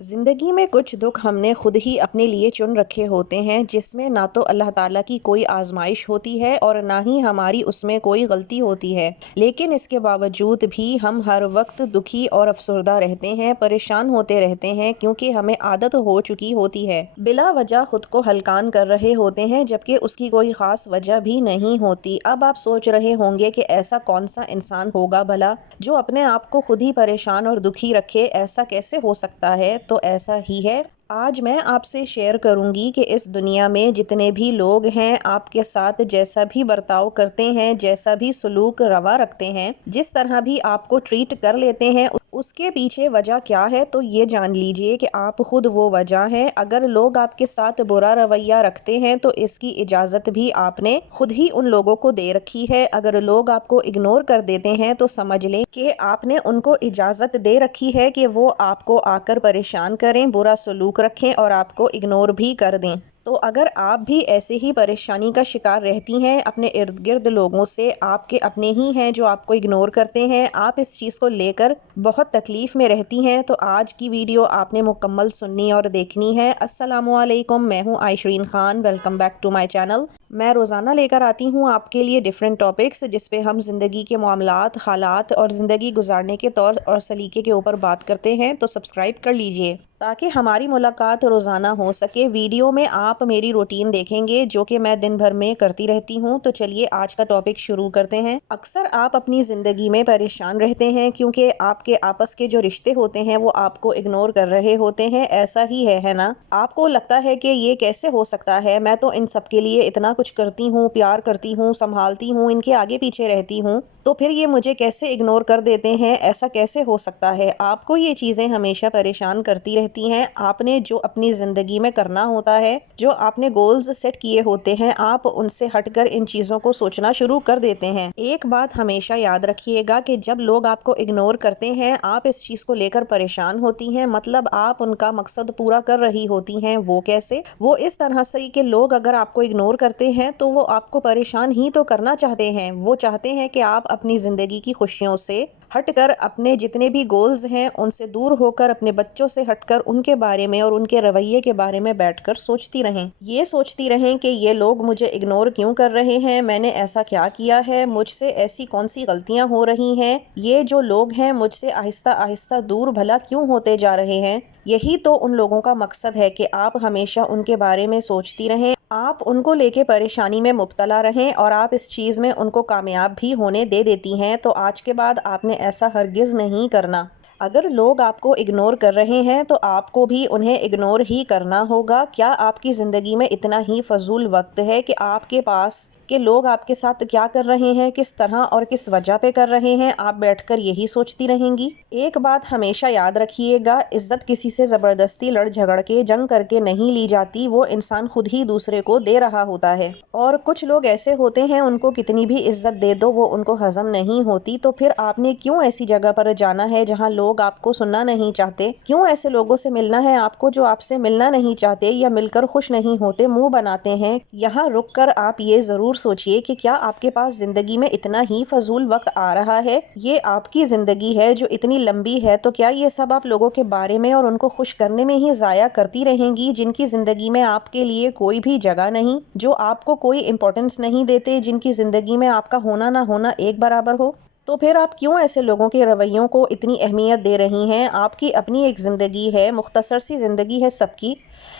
زندگی میں کچھ دکھ ہم نے خود ہی اپنے لیے چن رکھے ہوتے ہیں، جس میں نہ تو اللہ تعالیٰ کی کوئی آزمائش ہوتی ہے اور نہ ہی ہماری اس میں کوئی غلطی ہوتی ہے، لیکن اس کے باوجود بھی ہم ہر وقت دکھی اور افسردہ رہتے ہیں، پریشان ہوتے رہتے ہیں کیونکہ ہمیں عادت ہو چکی ہوتی ہے، بلا وجہ خود کو ہلکان کر رہے ہوتے ہیں جبکہ اس کی کوئی خاص وجہ بھی نہیں ہوتی۔ اب آپ سوچ رہے ہوں گے کہ ایسا کون سا انسان ہوگا بھلا جو اپنے آپ کو خود ہی پریشان اور دکھی رکھے، ایسا کیسے ہو سکتا ہے؟ تو ایسا ہی ہے۔ آج میں آپ سے شیئر کروں گی کہ اس دنیا میں جتنے بھی لوگ ہیں، آپ کے ساتھ جیسا بھی برتاؤ کرتے ہیں، جیسا بھی سلوک روا رکھتے ہیں، جس طرح بھی آپ کو ٹریٹ کر لیتے ہیں، اس کے پیچھے وجہ کیا ہے تو یہ جان لیجئے کہ آپ خود وہ وجہ ہیں۔ اگر لوگ آپ کے ساتھ برا رویہ رکھتے ہیں تو اس کی اجازت بھی آپ نے خود ہی ان لوگوں کو دے رکھی ہے۔ اگر لوگ آپ کو اگنور کر دیتے ہیں تو سمجھ لیں کہ آپ نے ان کو اجازت دے رکھی ہے کہ وہ آپ کو آ کر پریشان کریں، برا سلوک رکھیں اور آپ کو اگنور بھی کر دیں۔ تو اگر آپ بھی ایسے ہی پریشانی کا شکار رہتی ہیں اپنے ارد گرد لوگوں سے، آپ کے اپنے ہی ہیں جو آپ کو اگنور کرتے ہیں، آپ اس چیز کو لے کر بہت تکلیف میں رہتی ہیں، تو آج کی ویڈیو آپ نے مکمل سننی اور دیکھنی ہے۔ السلام علیکم، میں ہوں Aishreen Khan, welcome back to my channel. میں روزانہ لے کر آتی ہوں آپ کے لیے ڈیفرنٹ ٹاپکس جس پہ ہم زندگی کے معاملات، حالات اور زندگی گزارنے کے طور اور سلیقے کے اوپر بات کرتے ہیں، تو سبسکرائب کر لیجئے تاکہ ہماری ملاقات روزانہ ہو سکے۔ ویڈیو میں آپ میری روٹین دیکھیں گے جو کہ میں دن بھر میں کرتی رہتی ہوں۔ تو چلیے آج کا ٹاپک شروع کرتے ہیں۔ اکثر آپ اپنی زندگی میں پریشان رہتے ہیں کیونکہ آپ کے آپس کے جو رشتے ہوتے ہیں وہ آپ کو اگنور کر رہے ہوتے ہیں، ایسا ہی ہے نا؟ آپ کو لگتا ہے کہ یہ کیسے ہو سکتا ہے، میں تو ان سب کے لیے اتنا کچھ کرتی ہوں، پیار کرتی ہوں، سنبھالتی ہوں، ان کے آگے پیچھے رہتی ہوں، تو پھر یہ مجھے کیسے اگنور کر دیتے ہیں؟ ایسا کیسے ہو سکتا ہے؟ آپ کو یہ چیزیں ہمیشہ پریشان کرتی رہتی ہیں۔ آپ نے جو اپنی زندگی میں کرنا ہوتا ہے، جو آپ نے گولز سیٹ کیے ہوتے ہیں، آپ ان سے ہٹ کر ان چیزوں کو سوچنا شروع کر دیتے ہیں۔ ایک بات ہمیشہ یاد رکھیے گا کہ جب لوگ آپ کو اگنور کرتے ہیں، آپ اس چیز کو لے کر پریشان ہوتی ہیں، مطلب آپ ان کا مقصد پورا کر رہی ہوتی ہیں۔ وہ کیسے؟ وہ اس طرح سے کہ لوگ اگر آپ کو اگنور کرتے ہیں تو وہ آپ کو پریشان ہی تو کرنا چاہتے ہیں۔ وہ چاہتے ہیں کہ آپ اپنی زندگی کی خوشیوں سے ہٹ کر، اپنے جتنے بھی گولز ہیں ان سے دور ہو کر، اپنے بچوں سے ہٹ کر ان کے بارے میں اور ان کے رویے کے بارے میں بیٹھ کر سوچتی رہیں۔ یہ سوچتی رہیں کہ یہ لوگ مجھے اگنور کیوں کر رہے ہیں، میں نے ایسا کیا کیا ہے، مجھ سے ایسی کون سی غلطیاں ہو رہی ہیں، یہ جو لوگ ہیں مجھ سے آہستہ آہستہ دور بھلا کیوں ہوتے جا رہے ہیں۔ یہی تو ان لوگوں کا مقصد ہے کہ آپ ہمیشہ ان کے بارے میں سوچتی رہیں، آپ ان کو لے کے پریشانی میں مبتلا رہیں اور آپ اس چیز میں ان کو کامیاب بھی ہونے دے دیتی ہیں۔ تو آج کے بعد آپ نے ایسا ہرگز نہیں کرنا۔ اگر لوگ آپ کو اگنور کر رہے ہیں تو آپ کو بھی انہیں اگنور ہی کرنا ہوگا۔ کیا آپ کی زندگی میں اتنا ہی فضول وقت ہے کہ آپ کے پاس کہ لوگ آپ کے ساتھ کیا کر رہے ہیں، کس طرح اور کس وجہ پہ کر رہے ہیں، آپ بیٹھ کر یہی سوچتی رہیں گی؟ ایک بات ہمیشہ یاد رکھیے گا، عزت کسی سے زبردستی لڑ جھگڑ کے، جنگ کر کے نہیں لی جاتی، وہ انسان خود ہی دوسرے کو دے رہا ہوتا ہے۔ اور کچھ لوگ ایسے ہوتے ہیں ان کو کتنی بھی عزت دے دو وہ ان کو ہضم نہیں ہوتی۔ تو پھر آپ نے کیوں ایسی جگہ پر جانا ہے جہاں لوگ آپ کو سننا نہیں چاہتے؟ کیوں ایسے لوگوں سے ملنا ہے آپ کو جو آپ سے ملنا نہیں چاہتے یا مل کر خوش نہیں ہوتے، منہ بناتے ہیں؟ یہاں رک کر آپ یہ ضرور سوچئے کہ کیا آپ کے پاس زندگی میں اتنا ہی فضول وقت آ رہا ہے؟ یہ آپ کی زندگی ہے جو اتنی لمبی ہے، تو کیا یہ سب آپ لوگوں کے بارے میں اور ان کو خوش کرنے میں ہی ضائع کرتی رہیں گی، جن کی زندگی میں آپ کے لیے کوئی بھی جگہ نہیں، جو آپ کو کوئی امپورٹنس نہیں دیتے، جن کی زندگی میں آپ کا ہونا نہ ہونا ایک برابر ہو؟ تو پھر آپ کیوں ایسے لوگوں کے رویوں کو اتنی اہمیت دے رہی ہیں؟ آپ کی اپنی ایک زندگی ہے، مختصر سی زندگی ہے سب کی،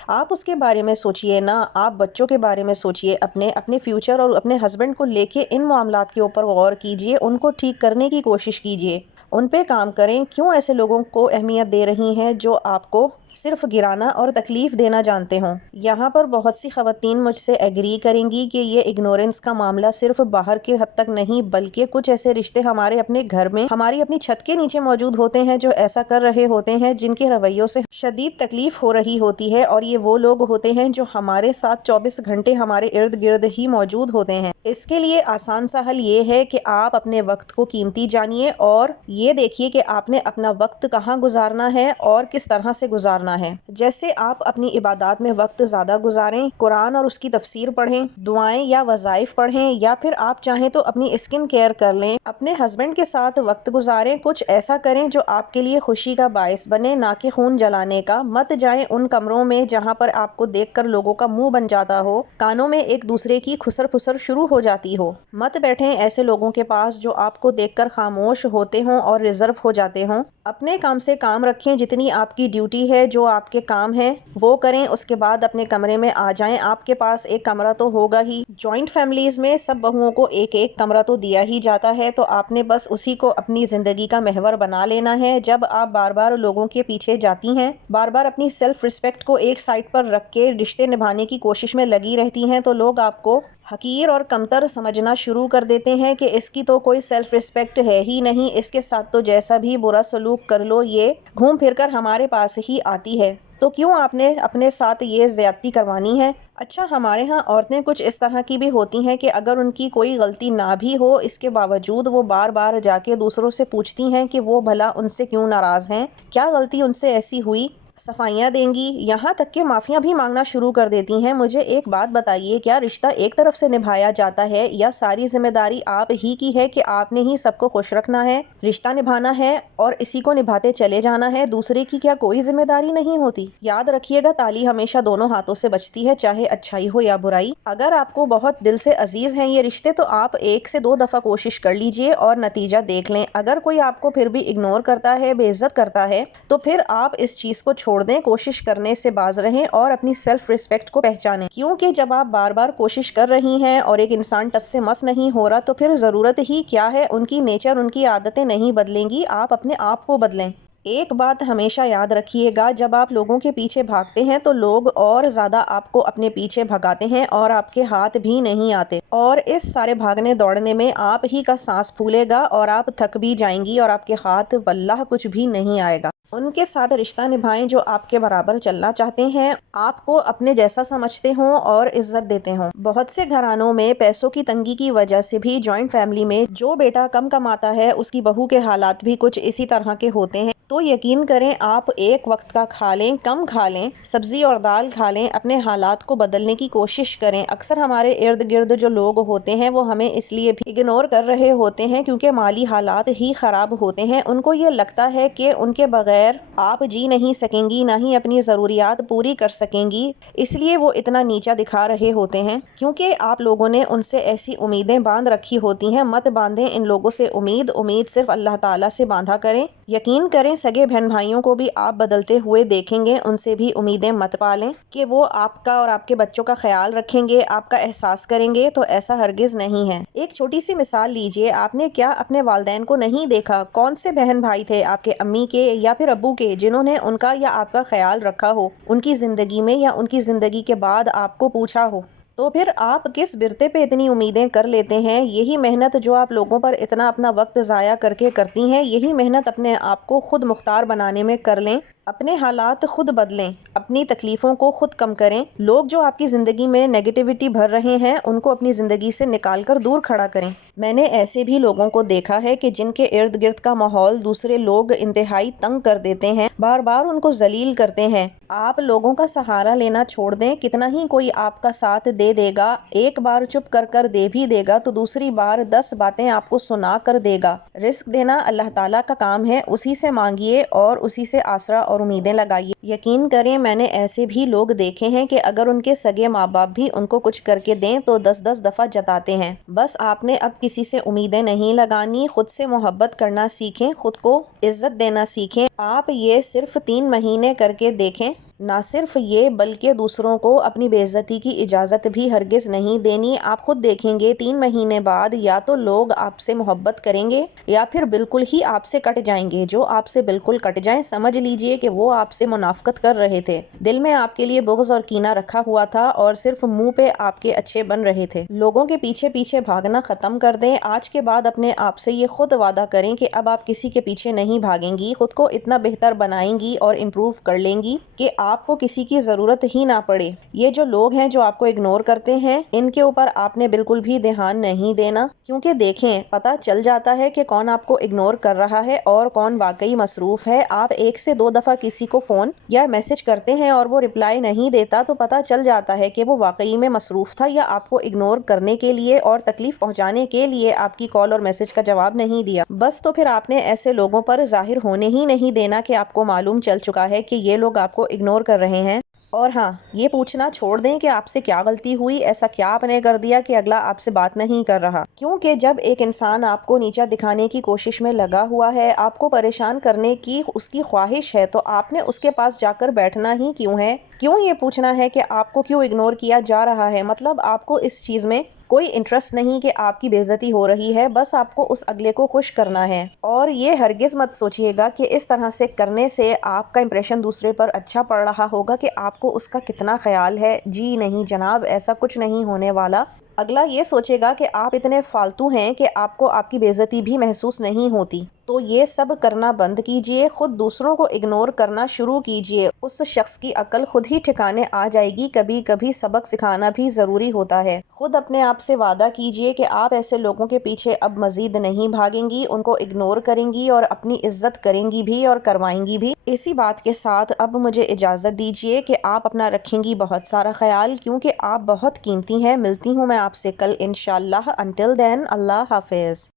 آپ اس کے بارے میں سوچئے نا۔ آپ بچوں کے بارے میں سوچئے، اپنے فیوچر اور اپنے ہسبینڈ کو لے کے ان معاملات کے اوپر غور کیجئے، ان کو ٹھیک کرنے کی کوشش کیجئے، ان پہ کام کریں۔ کیوں ایسے لوگوں کو اہمیت دے رہی ہیں جو آپ کو صرف گرانا اور تکلیف دینا جانتے ہوں؟ یہاں پر بہت سی خواتین مجھ سے ایگری کریں گی کہ یہ اگنورنس کا معاملہ صرف باہر کے حد تک نہیں، بلکہ کچھ ایسے رشتے ہمارے اپنے گھر میں، ہماری اپنی چھت کے نیچے موجود ہوتے ہیں جو ایسا کر رہے ہوتے ہیں، جن کے رویوں سے شدید تکلیف ہو رہی ہوتی ہے، اور یہ وہ لوگ ہوتے ہیں جو ہمارے ساتھ 24 گھنٹے ہمارے ارد گرد ہی موجود ہوتے ہیں۔ اس کے لیے آسان سا حل یہ ہے کہ آپ اپنے وقت کو قیمتی جانیے اور یہ دیکھیے کہ آپ نے اپنا وقت کہاں گزارنا ہے اور کس طرح سے گزارنا گزارنا ہے، جیسے آپ اپنی عبادات میں وقت زیادہ گزاریں، قرآن اور اس کی تفسیر پڑھیں، دعائیں یا وظائف پڑھیں، یا پھر آپ چاہیں تو اپنی اسکن کیئر کر لیں، اپنے ہسبینڈ کے ساتھ وقت گزاریں، کچھ ایسا کریں جو آپ کے لیے خوشی کا باعث بنے، نہ کہ خون جلانے کا۔ مت جائیں ان کمروں میں جہاں پر آپ کو دیکھ کر لوگوں کا منہ بن جاتا ہو، کانوں میں ایک دوسرے کی خسر پھسر شروع ہو جاتی ہو۔ مت بیٹھیں ایسے لوگوں کے پاس جو آپ کو دیکھ کر خاموش ہوتے ہوں اور ریزرو ہو جاتے ہوں۔ اپنے کام سے کام رکھیں، جتنی آپ کی ڈیوٹی ہے، جو آپ کے کام ہیں وہ کریں، اس کے بعد اپنے کمرے میں آ جائیں۔ آپ کے پاس ایک کمرہ تو ہوگا ہی، جوائنٹ فیملیز میں سب بہوؤں کو ایک ایک کمرہ تو دیا ہی جاتا ہے، تو آپ نے بس اسی کو اپنی زندگی کا محور بنا لینا ہے۔ جب آپ بار بار لوگوں کے پیچھے جاتی ہیں، بار بار اپنی سیلف رسپیکٹ کو ایک سائڈ پر رکھ کے رشتے نبھانے کی کوشش میں لگی رہتی ہیں، تو لوگ آپ کو حقیر اور کمتر سمجھنا شروع کر دیتے ہیں کہ اس کی تو کوئی سیلف رسپیکٹ ہے ہی نہیں، اس کے ساتھ تو جیسا بھی برا سلوک کر لو یہ گھوم پھر کر ہمارے پاس ہی آتی ہے، تو کیوں آپ نے اپنے ساتھ یہ زیادتی کروانی ہے؟ اچھا، ہمارے ہاں عورتیں کچھ اس طرح کی بھی ہوتی ہیں کہ اگر ان کی کوئی غلطی نہ بھی ہو، اس کے باوجود وہ بار بار جا کے دوسروں سے پوچھتی ہیں کہ وہ بھلا ان سے کیوں ناراض ہیں، کیا غلطی ان سے ایسی ہوئی، صفائیاں دیں گی، یہاں تک کہ معافیاں بھی مانگنا شروع کر دیتی ہیں۔ مجھے ایک بات بتائیے، کیا رشتہ ایک طرف سے نبھایا جاتا ہے یا ساری ذمہ داری آپ ہی کی ہے کہ آپ نے ہی سب کو خوش رکھنا ہے، رشتہ نبھانا ہے اور اسی کو نبھاتے چلے جانا ہے، دوسرے کی کیا کوئی ذمہ داری نہیں ہوتی؟ یاد رکھیے گا، تالی ہمیشہ دونوں ہاتھوں سے بجتی ہے، چاہے اچھائی ہو یا برائی۔ اگر آپ کو بہت دل سے عزیز ہیں یہ رشتے، تو آپ 1 سے 2 دفعہ کوشش کر لیجئے اور نتیجہ دیکھ لیں۔ اگر کوئی آپ کو پھر بھی اگنور کرتا ہے، بے عزت کرتا ہے، تو پھر آپ اس چیز کو چھوڑ دیں، کوشش کرنے سے باز رہیں اور اپنی سیلف رسپیکٹ کو پہچانیں، کیونکہ جب آپ بار بار کوشش کر رہی ہیں اور ایک انسان ٹس سے مس نہیں ہو رہا، تو پھر ضرورت ہی کیا ہے؟ ان کی نیچر، ان کی عادتیں نہیں بدلیں گی، آپ اپنے آپ کو بدلیں۔ ایک بات ہمیشہ یاد رکھیے گا، جب آپ لوگوں کے پیچھے بھاگتے ہیں تو لوگ اور زیادہ آپ کو اپنے پیچھے بھگاتے ہیں اور آپ کے ہاتھ بھی نہیں آتے، اور اس سارے بھاگنے دوڑنے میں آپ ہی کا سانس پھولے گا اور آپ تھک بھی جائیں گی اور آپ کے ہاتھ واللہ کچھ بھی نہیں آئے گا۔ ان کے ساتھ رشتہ نبھائیں جو آپ کے برابر چلنا چاہتے ہیں، آپ کو اپنے جیسا سمجھتے ہوں اور عزت دیتے ہوں۔ بہت سے گھرانوں میں پیسوں کی تنگی کی وجہ سے بھی جوائنٹ فیملی میں جو بیٹا کم کماتا ہے اس کی بہو کے حالات بھی کچھ اسی طرح کے ہوتے ہیں، تو یقین کریں آپ ایک وقت کا کھا لیں، کم کھا لیں، سبزی اور دال کھا لیں، اپنے حالات کو بدلنے کی کوشش کریں۔ اکثر ہمارے ارد گرد جو لوگ ہوتے ہیں وہ ہمیں اس لیے بھی اگنور کر رہے ہوتے ہیں کیونکہ مالی حالات ہی خراب ہوتے ہیں، ان کو یہ لگتا ہے کہ ان کے بغیر آپ جی نہیں سکیں گی، نہ ہی اپنی ضروریات پوری کر سکیں گی، اس لیے وہ اتنا نیچا دکھا رہے ہوتے ہیں کیونکہ آپ لوگوں نے ان سے ایسی امیدیں باندھ رکھی ہوتی ہیں۔ مت باندھیں ان لوگوں سے امید صرف اللہ تعالیٰ سے باندھا کریں۔ یقین کریں سگے بہن بھائیوں کو بھی آپ بدلتے ہوئے دیکھیں گے، ان سے بھی امیدیں مت پالیں کہ وہ آپ کا اور آپ کے بچوں کا خیال رکھیں گے، آپ کا احساس کریں گے، تو ایسا ہرگز نہیں ہے۔ ایک چھوٹی سی مثال لیجئے، آپ نے کیا اپنے والدین کو نہیں دیکھا؟ کون سے بہن بھائی تھے آپ کے، امی کے یا پھر ابو کے، جنہوں نے ان کا یا آپ کا خیال رکھا ہو ان کی زندگی میں یا ان کی زندگی کے بعد آپ کو پوچھا ہو؟ تو پھر آپ کس برتے پہ اتنی امیدیں کر لیتے ہیں؟ یہی محنت جو آپ لوگوں پر اتنا اپنا وقت ضائع کر کے کرتی ہیں، یہی محنت اپنے آپ کو خود مختار بنانے میں کر لیں، اپنے حالات خود بدلیں، اپنی تکلیفوں کو خود کم کریں۔ لوگ جو آپ کی زندگی میں نیگیٹیوٹی بھر رہے ہیں ان کو اپنی زندگی سے نکال کر دور کھڑا کریں۔ میں نے ایسے بھی لوگوں کو دیکھا ہے کہ جن کے ارد گرد کا ماحول دوسرے لوگ انتہائی تنگ کر دیتے ہیں، بار بار ان کو ذلیل کرتے ہیں۔ آپ لوگوں کا سہارا لینا چھوڑ دیں، کتنا ہی کوئی آپ کا ساتھ دے گا، ایک بار چپ کر دے بھی دے گا تو دوسری بار 10 باتیں آپ کو سنا کر دے گا۔ رزق دینا اللہ تعالیٰ کا کام ہے، اسی سے مانگیے اور اسی سے آسرا اور امیدیں لگائیے۔ یقین کریں میں نے ایسے بھی لوگ دیکھے ہیں کہ اگر ان کے سگے ماں باپ بھی ان کو کچھ کر کے دیں تو 10 دفعہ جتاتے ہیں۔ بس آپ نے اب کسی سے امیدیں نہیں لگانی، خود سے محبت کرنا سیکھیں، خود کو عزت دینا سیکھیں۔ آپ یہ صرف 3 مہینے کر کے دیکھیں، نہ صرف یہ بلکہ دوسروں کو اپنی بے عزتی کی اجازت بھی ہرگز نہیں دینی۔ آپ خود دیکھیں گے 3 مہینے بعد یا تو لوگ آپ سے محبت کریں گے یا پھر بالکل ہی آپ سے کٹ جائیں گے۔ جو آپ سے بالکل کٹ جائیں سمجھ لیجئے کہ وہ آپ سے منافقت کر رہے تھے، دل میں آپ کے لیے بغض اور کینہ رکھا ہوا تھا اور صرف منہ پہ آپ کے اچھے بن رہے تھے۔ لوگوں کے پیچھے پیچھے بھاگنا ختم کر دیں۔ آج کے بعد اپنے آپ سے یہ خود وعدہ کریں کہ اب آپ کسی کے پیچھے نہیں بھاگیں گی، خود کو اتنا بہتر بنائیں گی اور امپروو کر لیں گی کہ آپ کو کسی کی ضرورت ہی نہ پڑے۔ یہ جو لوگ ہیں جو آپ کو اگنور کرتے ہیں، ان کے اوپر آپ نے بالکل بھی دھیان نہیں دینا، کیونکہ دیکھیں پتہ چل جاتا ہے کہ کون آپ کو اگنور کر رہا ہے اور کون واقعی مصروف ہے۔ آپ 1 سے 2 دفعہ کسی کو فون یا میسج کرتے ہیں اور وہ رپلائی نہیں دیتا تو پتہ چل جاتا ہے کہ وہ واقعی میں مصروف تھا یا آپ کو اگنور کرنے کے لیے اور تکلیف پہنچانے کے لیے آپ کی کال اور میسج کا جواب نہیں دیا۔ بس تو پھر آپ نے ایسے لوگوں پر ظاہر ہونے ہی نہیں دینا کہ آپ کو معلوم چل چکا ہے کہ یہ لوگ آپ کو اگنور کر رہے ہیں۔ اور ہاں، یہ پوچھنا چھوڑ دیں کہ آپ سے کیا غلطی ہوئی، ایسا کیا آپ نے کر دیا کہ اگلا آپ سے بات نہیں کر رہا، کیونکہ جب ایک انسان آپ کو نیچا دکھانے کی کوشش میں لگا ہوا ہے، آپ کو پریشان کرنے کی اس کی خواہش ہے، تو آپ نے اس کے پاس جا کر بیٹھنا ہی کیوں ہے؟ کیوں یہ پوچھنا ہے کہ آپ کو کیوں اگنور کیا جا رہا ہے؟ مطلب آپ کو اس چیز میں کوئی انٹرسٹ نہیں کہ آپ کی بے عزتی ہو رہی ہے، بس آپ کو اس اگلے کو خوش کرنا ہے۔ اور یہ ہرگز مت سوچیے گا کہ اس طرح سے کرنے سے آپ کا امپریشن دوسرے پر اچھا پڑ رہا ہوگا کہ آپ کو اس کا کتنا خیال ہے۔ جی نہیں جناب، ایسا کچھ نہیں ہونے والا۔ اگلا یہ سوچے گا کہ آپ اتنے فالتو ہیں کہ آپ کو آپ کی بے عزتی بھی محسوس نہیں ہوتی۔ تو یہ سب کرنا بند کیجئے، خود دوسروں کو اگنور کرنا شروع کیجئے، اس شخص کی عقل خود ہی ٹھکانے آ جائے گی۔ کبھی کبھی سبق سکھانا بھی ضروری ہوتا ہے۔ خود اپنے آپ سے وعدہ کیجئے کہ آپ ایسے لوگوں کے پیچھے اب مزید نہیں بھاگیں گی، ان کو اگنور کریں گی اور اپنی عزت کریں گی بھی اور کروائیں گی بھی۔ اسی بات کے ساتھ اب مجھے اجازت دیجئے کہ آپ اپنا رکھیں گی بہت سارا خیال، کیونکہ آپ بہت قیمتی ہیں۔ ملتی ہوں میں آپ سے کل انشاءاللہ۔ انٹل دین، اللہ حافظ۔